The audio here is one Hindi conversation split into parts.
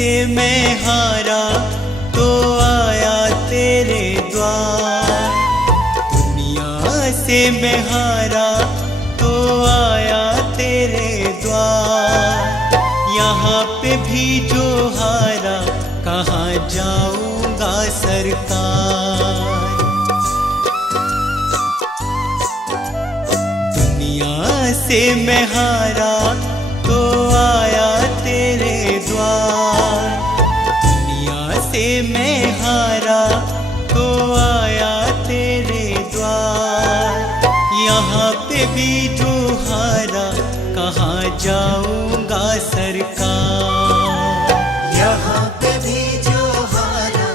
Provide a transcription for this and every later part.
से मैं हारा तो आया तेरे द्वार। दुनिया से मैं हारा तो आया तेरे द्वार। यहाँ पे भी जो हारा कहाँ जाऊंगा सरकार। दुनिया से मैं हारा तो आया तेरे द्वार। दुनिया से मैं हारा तो आया तेरे द्वार। यहाँ पे भी जो हारा कहाँ जाऊंगा सरकार। यहाँ पे भी जो हारा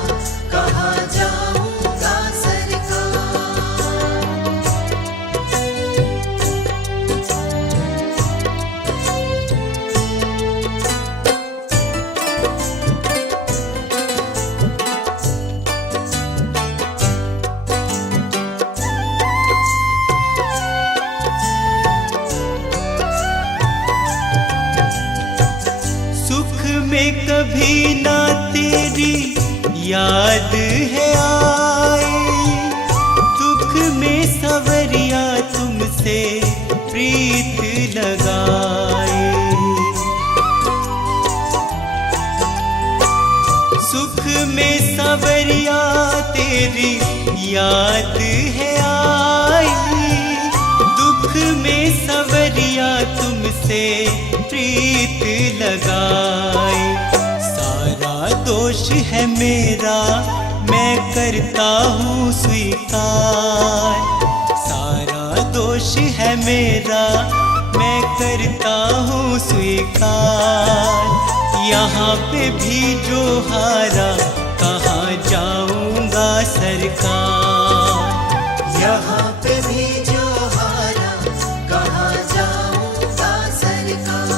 कहाँ जाऊंगा सरकार। सुख में कभी ना तेरी याद है आई। दुख में सवरिया तुमसे प्रीत लगाए। सुख में सवरिया तेरी याद है आई। दुख में सवरिया तुमसे प्रीत लगाए। सारा दोष है मेरा मैं करता हूँ स्वीकार। सारा दोष है मेरा मैं करता हूँ स्वीकार। यहाँ पे भी जो हारा कहाँ जाऊंगा सरकार। यहाँ पे भी जो हारा कहाँ जाऊंगा सरकार।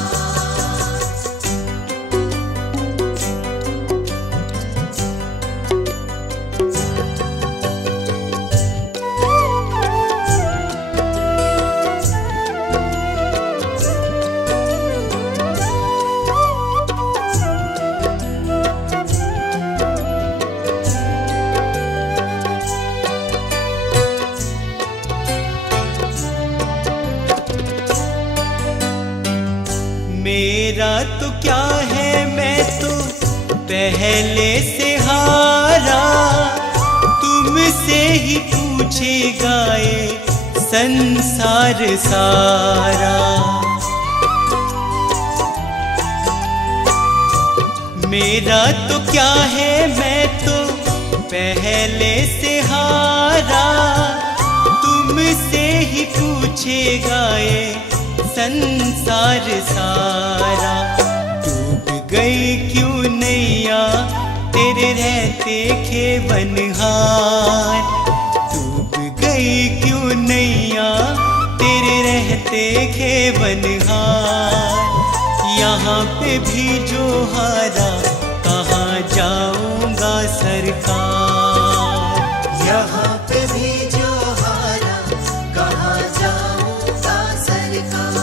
मेरा तो क्या है मैं तो पहले से हारा। तुमसे ही पूछेगा ये संसार सारा। मेरा तो क्या है मैं तो पहले से हारा। तुमसे ही पूछेगा ये संसार सारा। डूब गई क्यों नैया तेरे रहते खेवनहार। डूब गई क्यों नैया तेरे रहते खेवनहार। यहाँ पे भी जो हारा कहाँ जाऊंगा सरकार। यहाँ पे भी जो हारा कहाँ जाऊंगा सरकार।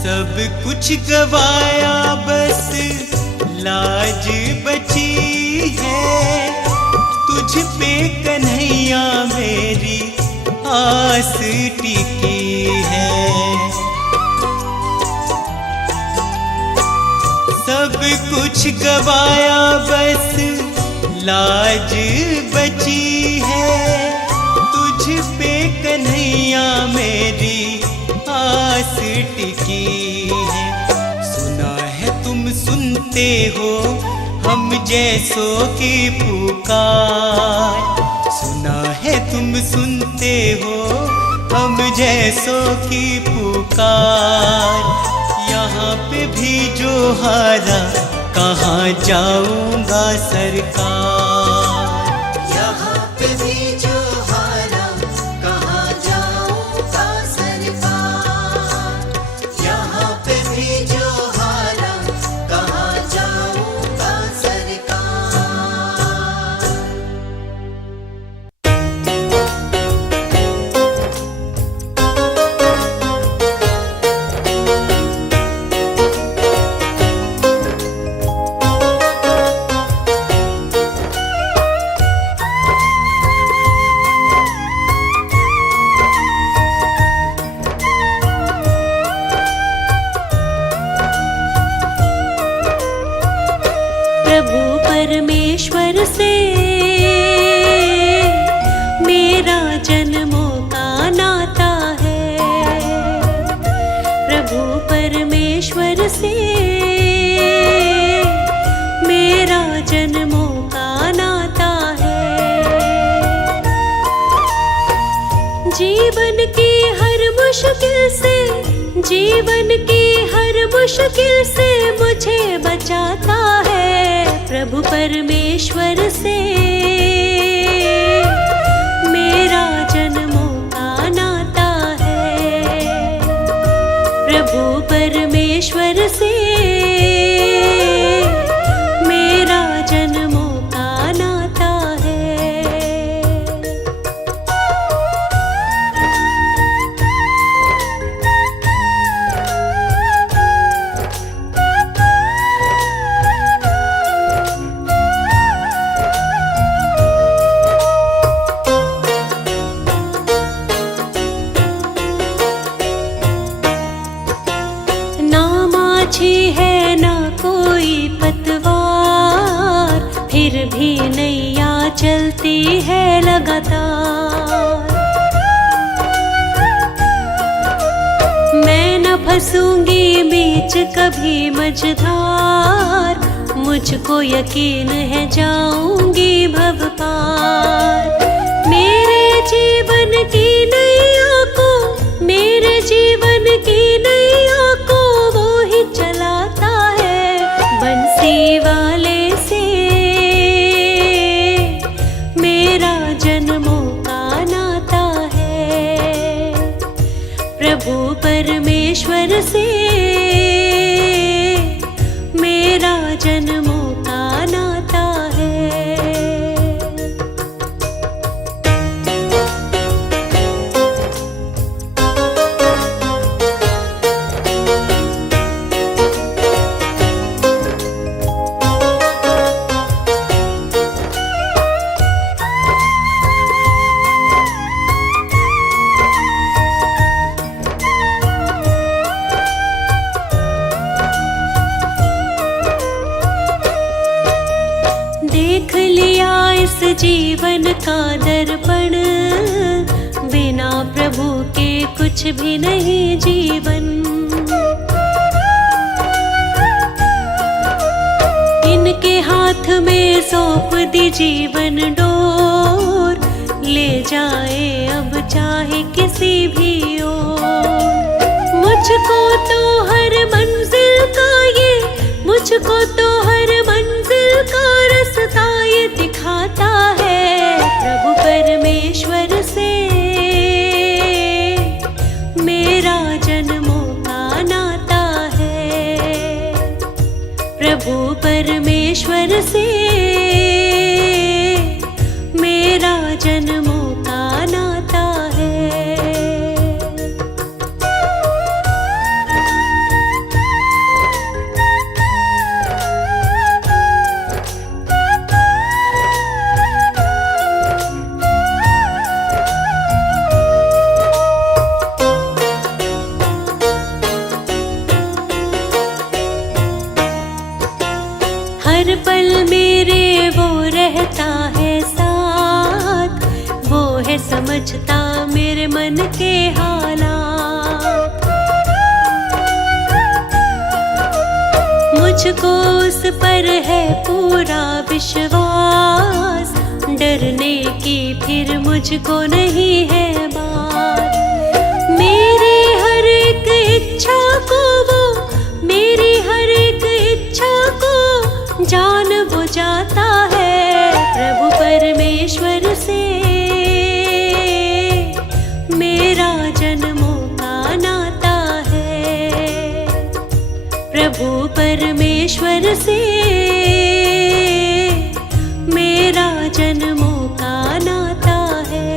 सब कुछ गवाया बस लाज बची है। तुझ पे कन्हैया मेरी आस टिकी है। सब कुछ गवाया बस लाज बची है। तुझ पे कन्हैया मेरी आस टिकी है। सुना है तुम सुनते हो हम जैसों की पुकार। सुना है तुम सुनते हो हम जैसों की पुकार। यहाँ पे भी जो हारा कहाँ जाऊंगा सरकार। यहाँ पे भी जो हारा कहाँ जाऊंगा परमेश्वर से मेरा जन्मों का नाता है। प्रभु परमेश्वर से मेरा जन्मों का नाता है। जीवन की हर मुश्किल से, जीवन की हर मुश्किल से मुझे बचाता है। प्रभु परमेश्वर से मेरा जन्मों का नाता है। प्रभु परमेश्वर से मेरा जन्मों का नाता है। है ना कोई पतवार, फिर भी नैया चलती है लगातार। मैं न फंसूंगी बीच कभी मझधार, मुझको यकीन है जाऊंगी भव पार। मेरे जीवन की नैया को, मेरे जीवन की नैया को चलाता है। बंसी वाले से मेरा जन्मों का नाता है। प्रभु परमेश्वर से मेरा जन्मों का नाता है। देख लिया इस जीवन का दर्पण, बिना प्रभु के कुछ भी नहीं जीवन। इनके हाथ में सौंप दी जीवन डोर, ले जाए अब चाहे किसी भी ओर। मुझको तो हर मंजिल का ये, मुझको तो हर मंजिल का रास्ता ये दिखाता है। प्रभु परमेश्वर से मेरा जन्मों का नाता है। प्रभु परमेश्वर से मेरा जन्मों का नाता है। हर पल मेरे वो रहता है साथ, वो है समझता मेरे मन के हालात। मुझको उस पर है पूरा विश्वास, डरने की फिर मुझको नहीं है बात। मेरी हर एक इच्छा को वो, मेरी हर एक इच्छा को जान बुझाता है। प्रभु परमेश्वर से मेरा जन्मों का नाता है। प्रभु परमेश्वर से मेरा जन्मों का नाता है।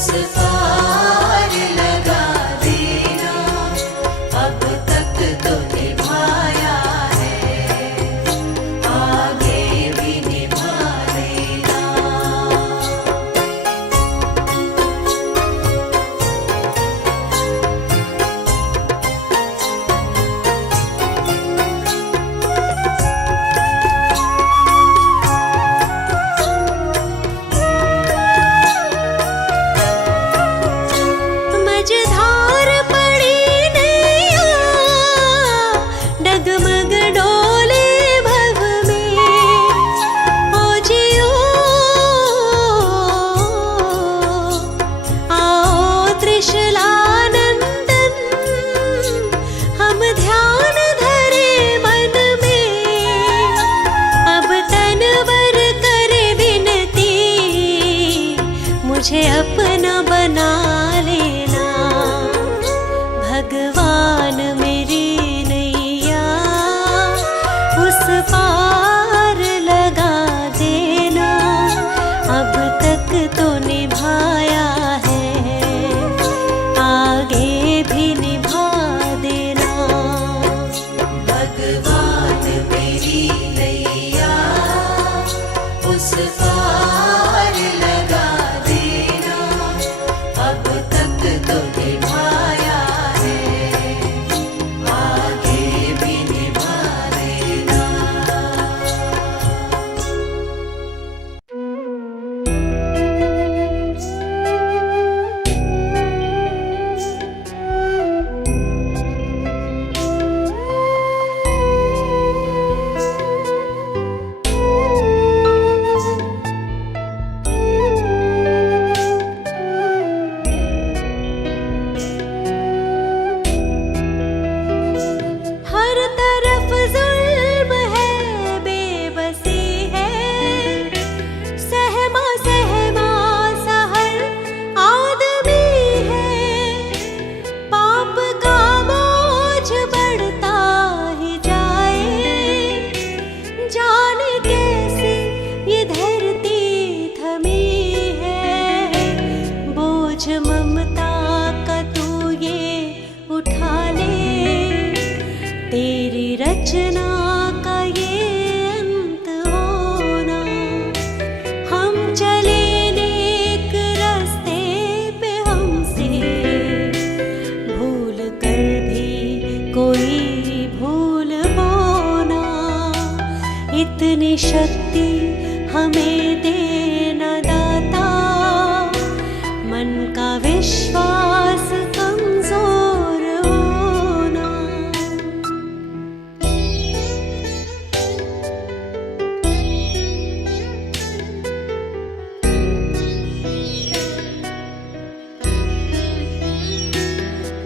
उस पार लगा देना, अब तक तो निभाया है, आगे भी निभा देना। मझधार पड़ी नैया, डगमग डोले भव में, ओ जियो आओ त्रिशलानंदन, हम ध्यान धरे मन में, अब तनवर करे विनती, मुझे अपना बना लेना। भगवान मेरी नैया उस पार लगा देना, अब तक तो निभाया है, आगे भी निभा देना। भगवान मेरी नैया उस पार लगा देना, अब तक तो निभाया है, आगे भी निभा देना। हर तरफ जुल्म है, बेबसी है, सहमा सहमा सा हर आदमी है, पाप का बोझ बढ़ता ही जाए, जाने कैसे ये धरती थमी है, बोझ ममता का तू ये उठा ले, तेरी रचना का ये अंत होना। हम चले नेक रास्ते पे, हमसे भूल कर भी कोई भूल होना, इतनी शक्ति हमें देना दाता, मन का विश्वास कमजोर होना।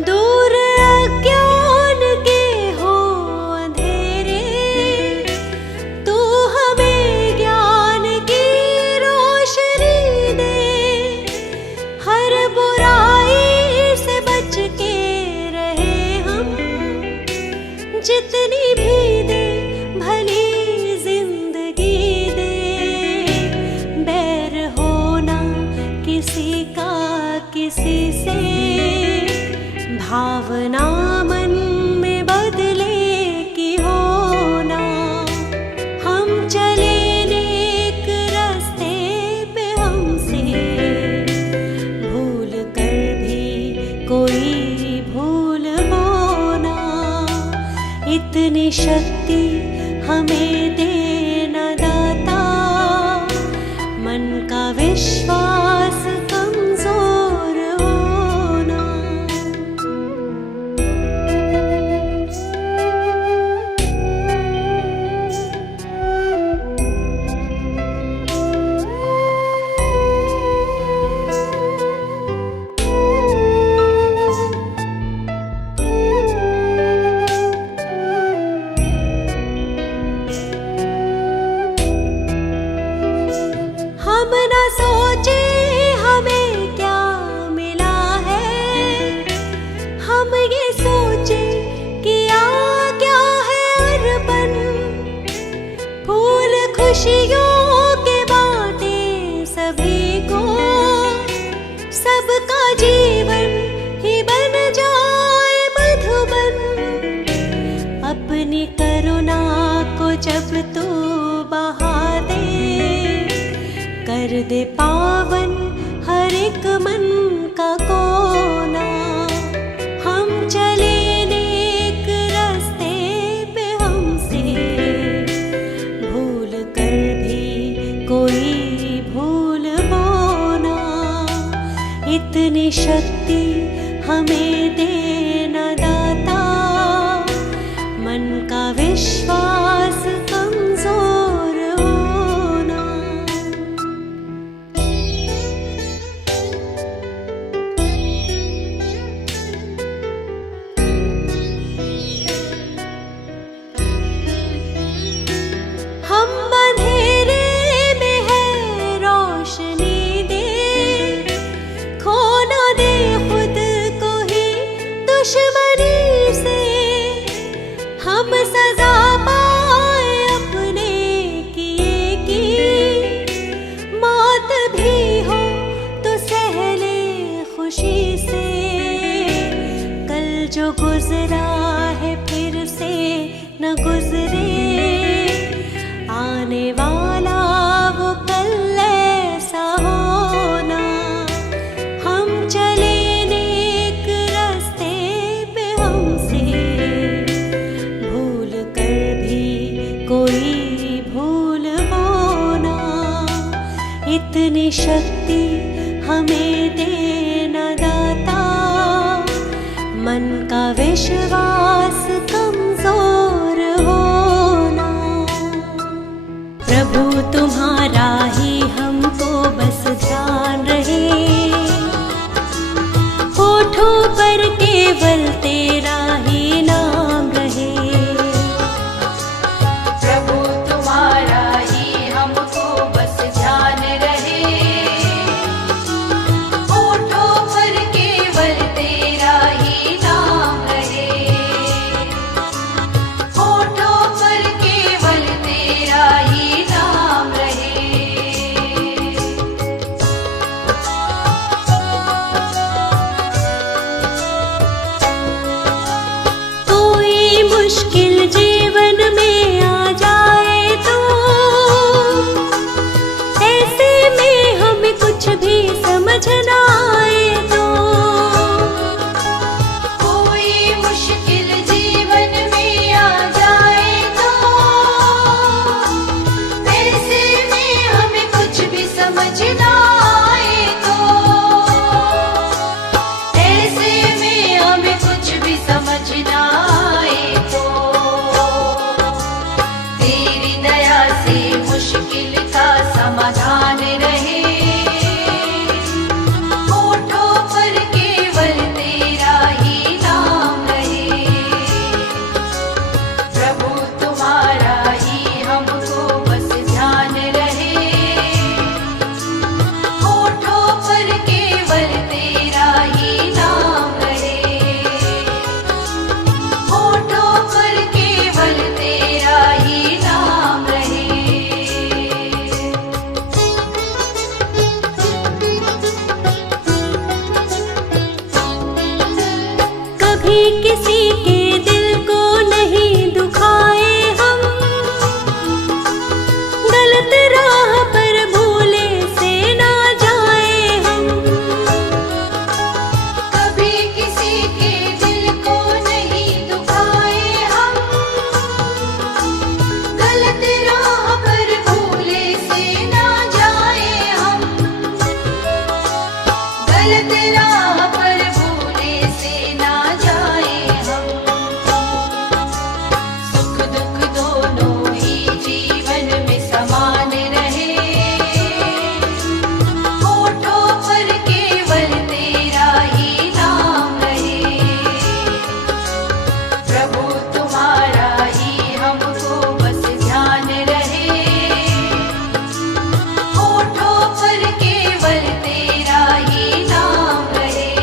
दूर अज्ञान के हो अंधेरे, तू हमें ज्ञान की रोशनी दे, हर बुराई से बच के रहे हम, जितनी भी दे भली जिंदगी दे, बैर होना किसी का किसी से, भावना मन में बदले की होना। हम चले नेक रास्ते पे, हमसे भूल कर भी कोई भूल होना, इतनी शक्ति हमें देना दाता, मन का विश्वास कमजोर होना। इतनी शक्ति हमें देना दाता, मन का विश्वास कमजोर होना। हम अंधेरे में है रोशनी दे, खो ना दे खुद को ही दुश्मनी से। हम सजा पाए अपने किए की, मौत भी हो तो सह ले खुशी से। कल जो गुजरा है फिर से न गुजरे, आने वाला वो कल ऐसा होना। हम चले नेक रास्ते पे, हमसे भूल कर भी कोई भूल होना। इतनी शक्ति हमें देना दाता, मन का विश्वास कमजोर होना। प्रभु तुम्हारा ही हमको बस ध्यान रहे, होठों पर केवल तेरा ही नाम रहे। प्रभु तुम्हारा ही हमको बस ध्यान रहे, होठों पर केवल तेरा ही नाम रहे। होठों पर केवल तेरा ही नाम रहे। कोई मुश्किल जीवन में आ जाए तो, ऐसे में हमें कुछ भी समझ ना आए तो। कोई मुश्किल जीवन में आ जाए तो, ऐसे में हमें कुछ भी समझ ना आए तो। ऐसे में हमें कुछ भी समझ ना आए तो, तेरी दया से मुश्किल का समाधान रहे। होठों पर केवल तेरा ही नाम रहे। प्रभु तुम्हारा ही हमको बस ध्यान रहे, होठों पर केवल तेरा ही नाम रहे। होठों पर केवल तेरा ही नाम रहे। कभी किसी के दिल को नहीं दुखाए हम, गलत राह पर भूले से ना जाए हम। कभी किसी के दिल को नहीं दुखाए हम, गलत राह पर भूले से ना जाए हम। गलत राह पर भूले से ना जाए हम। सुख दुख दोनों ही जीवन में समान रहे। होठों पर केवल तेरा ही नाम रहे। प्रभु तुम्हारा ही हमको बस ध्यान रहे। होठों पर केवल तेरा ही नाम रहे।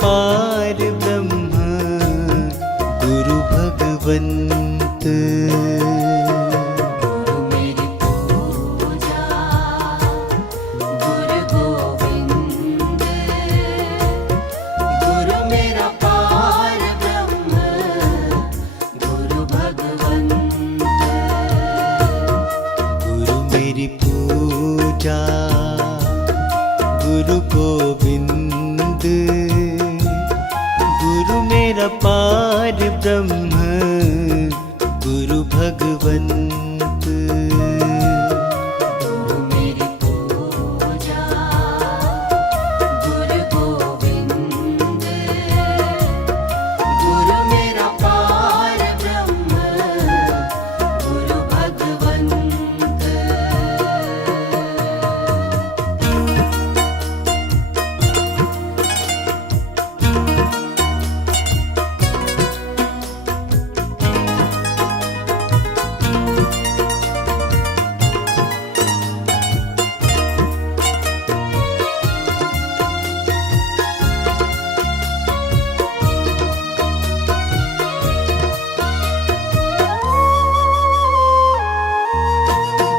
पार ब्रह्म गुरु भगवंत। गुरु मेरी पूजा गुरु गोविंद, गुरु मेरा पार ब्रह्म गुरु भगवंत। गुरु मेरी पूजा गुरु गोविंद, गुरु मेरा पार ब्रह्म गुरु भगवंत। गुरु मेरी पूजा गुरु गोविंद, गुरु मेरा पार ब्रह्म गुरु भगवंत।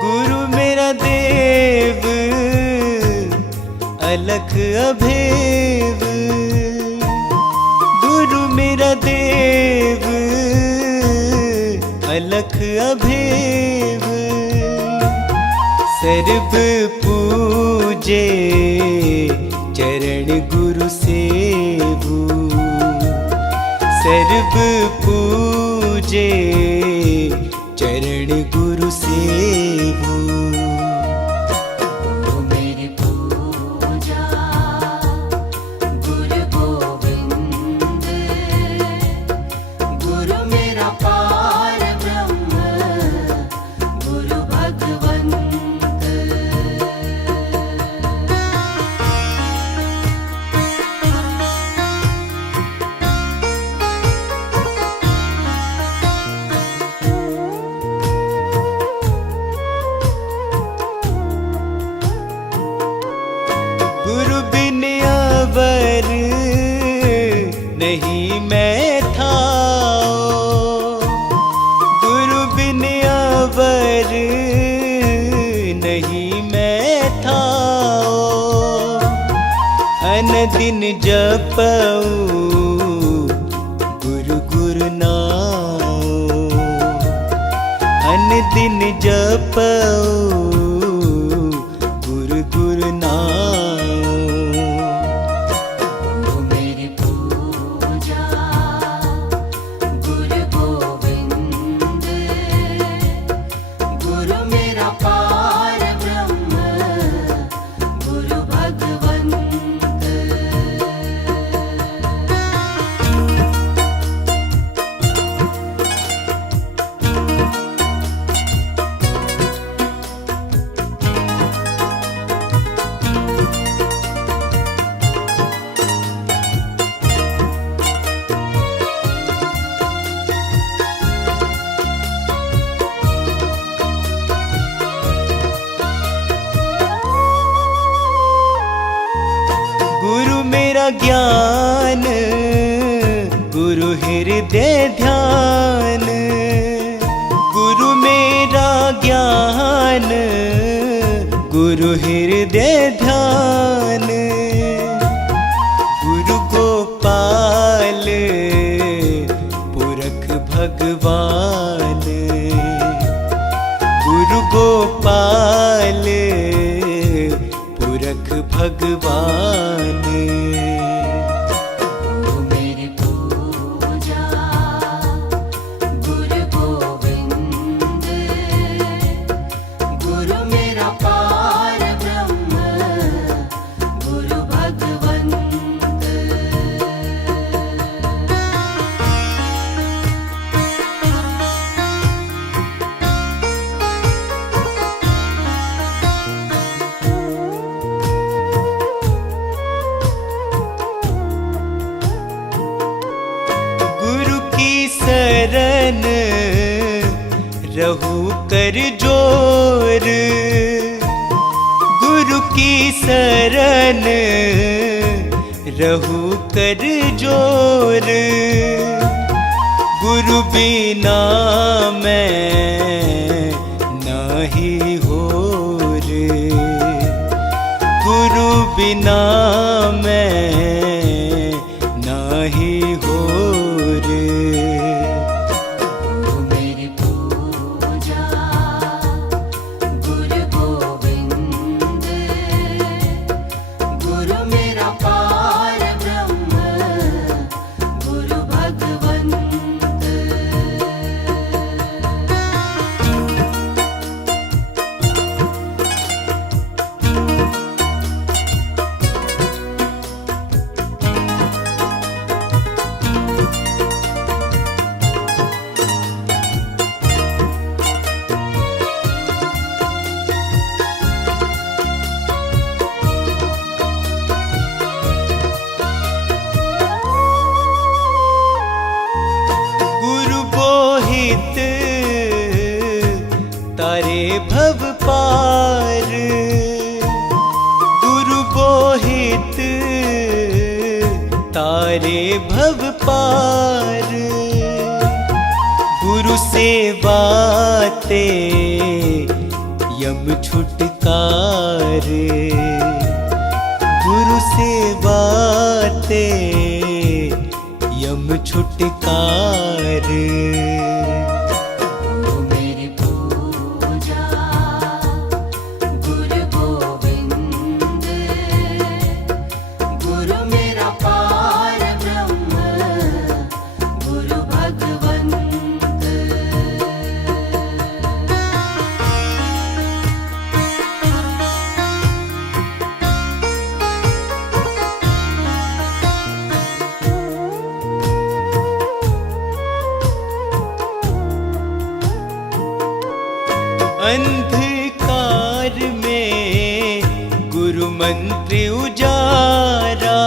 गुरु मेरा देव अलख अभेव, गुरु मेरा देव अलख अभेव। सर्व पूजे चरण गुरु सेवु, सर्व पूजे चरण गुरु सेवु। गुरु मेरी पूजा गुरु गोविंद, गुरु मेरा पार ब्रह्म गुरु भगवंत। गुरु बिन अवर नहीं मैं थाओ, गुरु बिन अवर नहीं मैं थाओ। अनदिन जपऊं गुरु गुरु नाओ, अनदिन जपऊं गुरु गुरु नाओ। गुरु मेरी पूजा गुरु गोविंद, गुरु मेरा पार ब्रह्म गुरु भगवंत। गुरु मेरा ज्ञान गुरु हृदय ध्यान, गुरु मेरा ज्ञान गुरु हृदय ध्यान। गुरु गोपाल पुरख भगवान, गुरु गोपाल पुरख भगवान। गुरु मेरी पूजा गुरु गोविंद, गुरु मेरा पार ब्रह्म गुरु भगवंत। शरण रहू कर जोर, गुरु की शरण रहू कर कर जोर, गुरु बिना मैं नहीं होर, गुरु बिना मैं नहीं होर। मेरी पूजा गुरु गोविंद, गुरु मेरा पार ब्रह्म, गुरु भगवंत। गुरु बोहित तारे भव पार, गुरु बोहित तारे भव पार, गुरु सेवाते यम छुटकार, गुरु सेवाते यम छुटकार। मेरी पूजा गुरु गोविंद, गुरु मेरा पार ब्रह्म, गुरु भगवंत। अंधकार में गुरु मंत्र उजारा,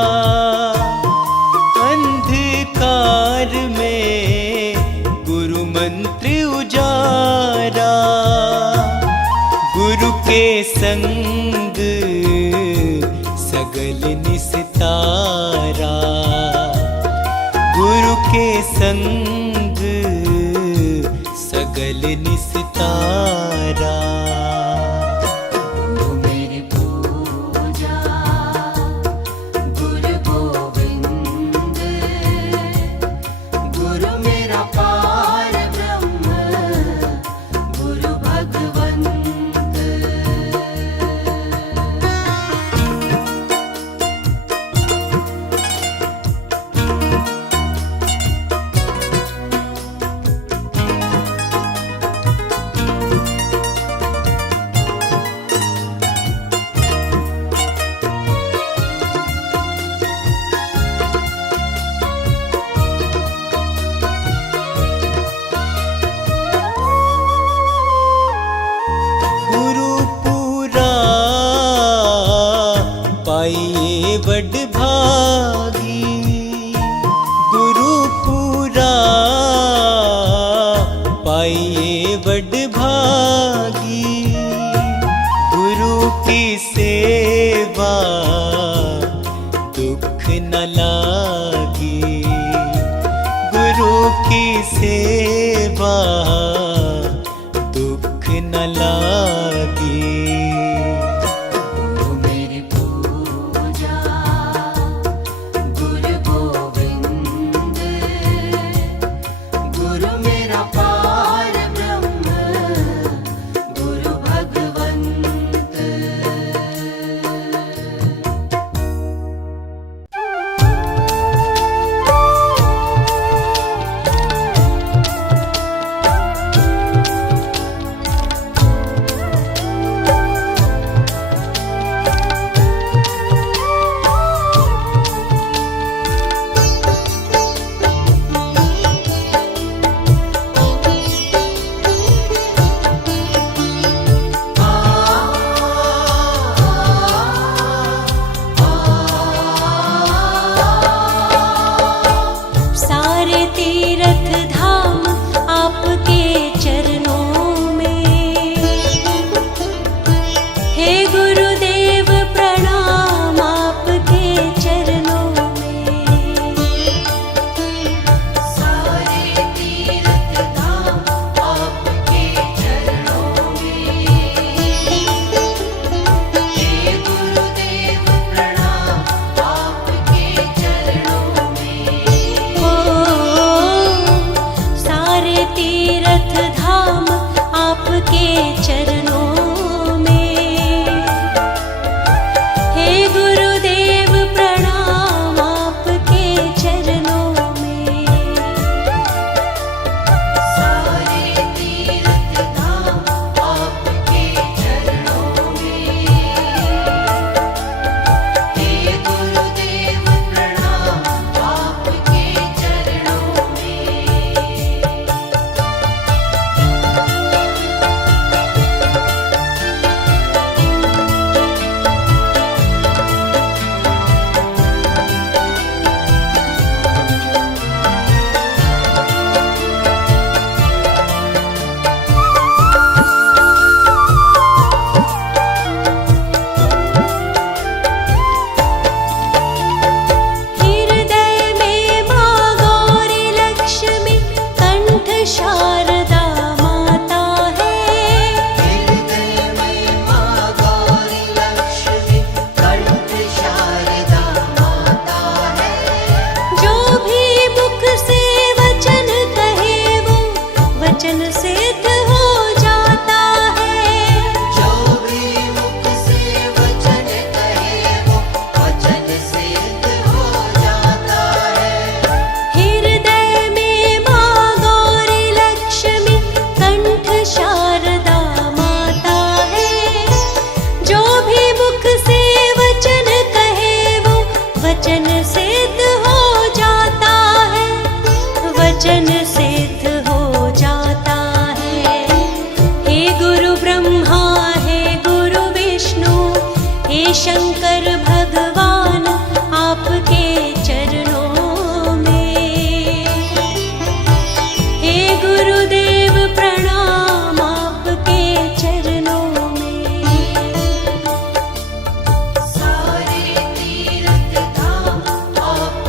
अंधकार में गुरु मंत्र उजारा, गुरु के संग सगल निस्तारा, गुरु के संग सगल निस्तारा। मेरी पूजा गुरु गोविंद, गुरु मेरा पार ब्रह्म, गुरु भगवंत। गुरु पूरा पाइए बड़ भागी, गुरु पूरा पाइए बड़ भागी, गुरु की सेवा दुख न लागी, गुरु की सेवा दुख न लागी। मेरी पूजा गुरु गोविंद, गुरु मेरा पार ब्रह्म, गुरु भगवंत। वचन सिद्ध हो जाता है, वचन सिद्ध हो जाता है। हे गुरु ब्रह्मा, हे गुरु विष्णु, हे शंकर भगवान, आपके चरणों में। हे गुरुदेव प्रणाम, आपके चरणों में। सारे तीर्थ धाम आपके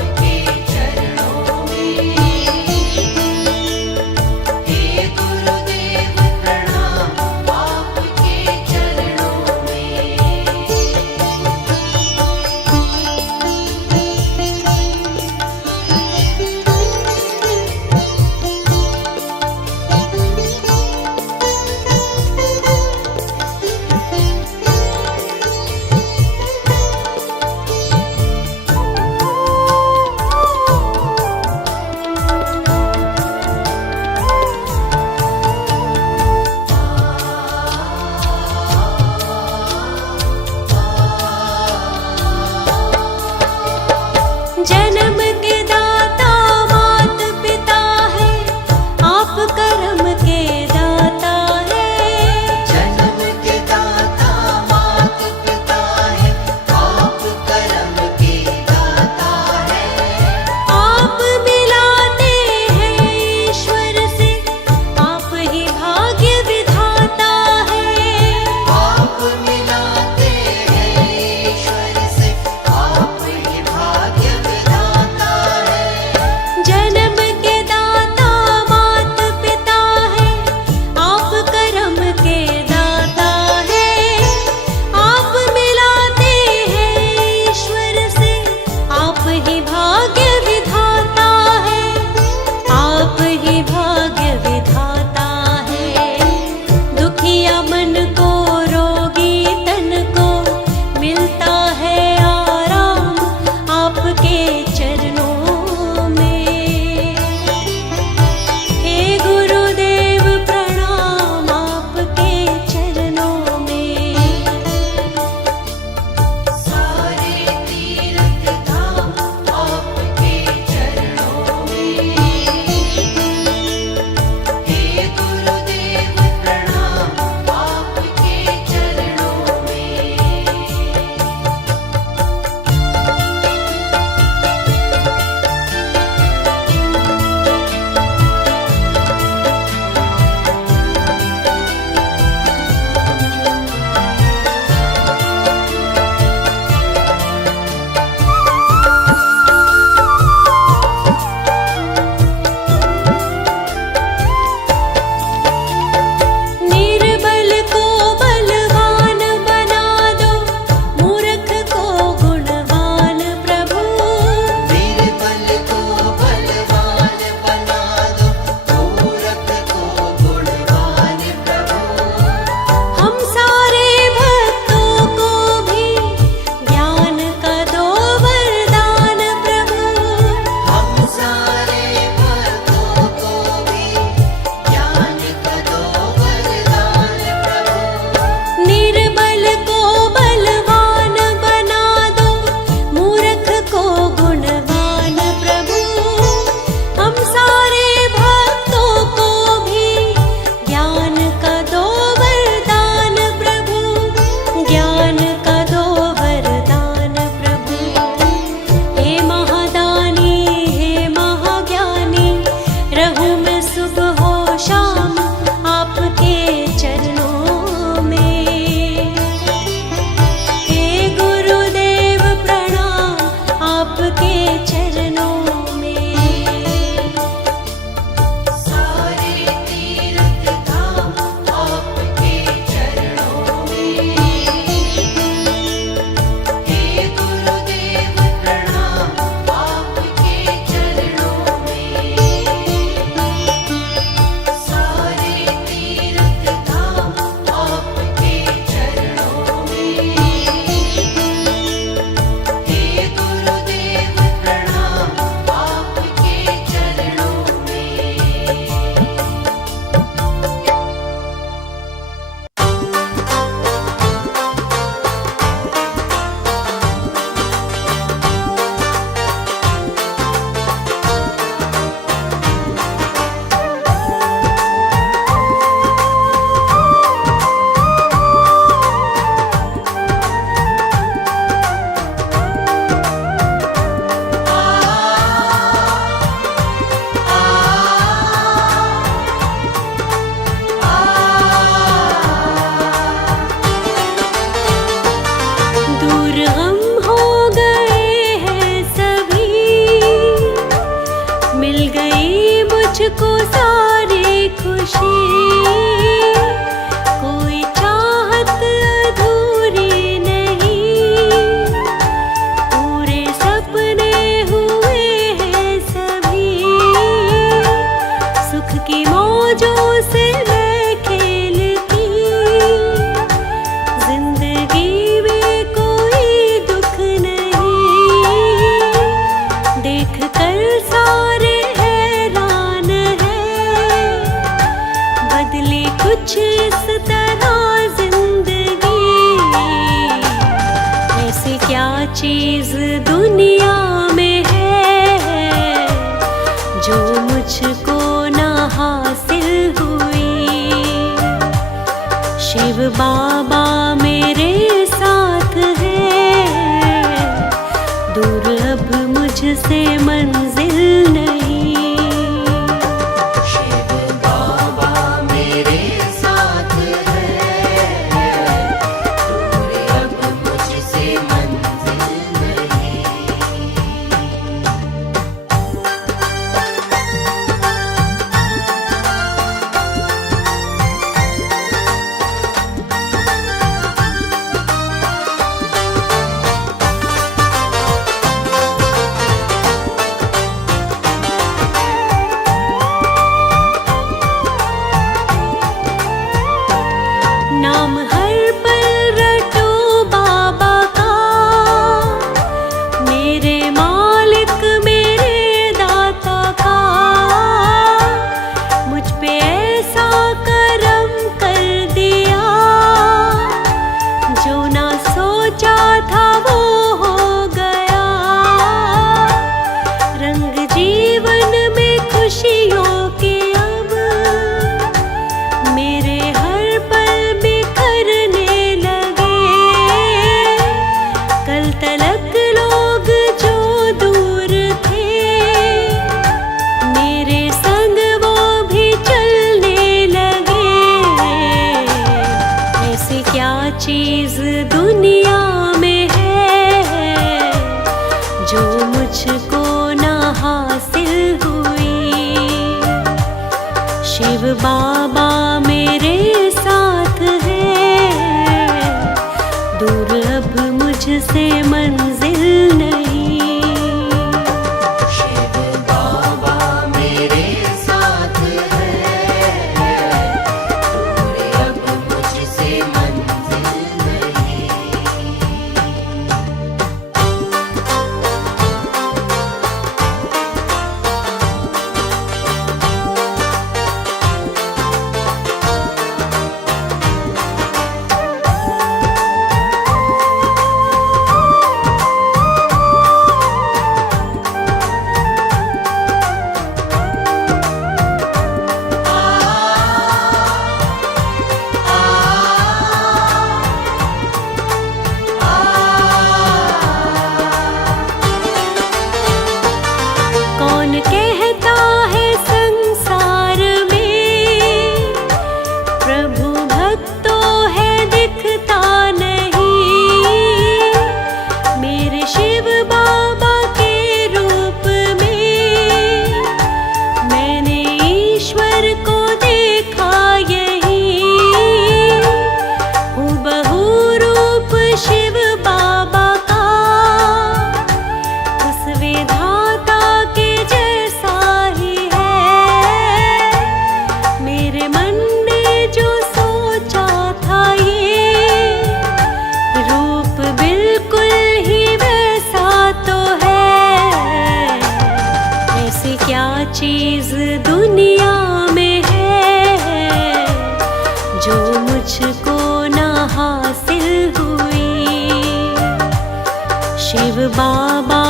अब मुझसे मंजिल नहीं। शिव बाबा मेरे साथ है, दूर अब मुझसे मंजिल नहीं। नाम हर पल रटो बाबा का, मेरे मालिक मेरे दाता का। मुझ पे ऐसा करम कर दिया, जो ना सोचा था वो हो गया। रंग जीवन में खुशियों के अब मेरे हर पल बिखरने लगे। कल तलक लोग जो दूर थे, मेरे संग वो भी चलने लगे। ऐसी क्या चीज दुनिया में है, जो मुझको ना हासिल हुई। शिव बाबा मेरे साथ है, दूर अब मुझसे मंजिल नहीं। शिव बाबा मेरे साथ है, दूर अब मुझसे मंजिल नहीं। कौन कहता है संसार में, प्रभु भक्तों है दिखता नहीं। मेरे शिव बाबा के रूप में मैंने ईश्वर को देखा यही। हूबहू रूप शिव बाबा का, उस विधाता के जैसा ही है। मेरे मन ने जो सोचा था ये, रूप बिल्कुल ही वैसा तो है। ऐसी क्या चीज दुनिया में है, जो मुझको ना हासिल हुई। शिव बाबा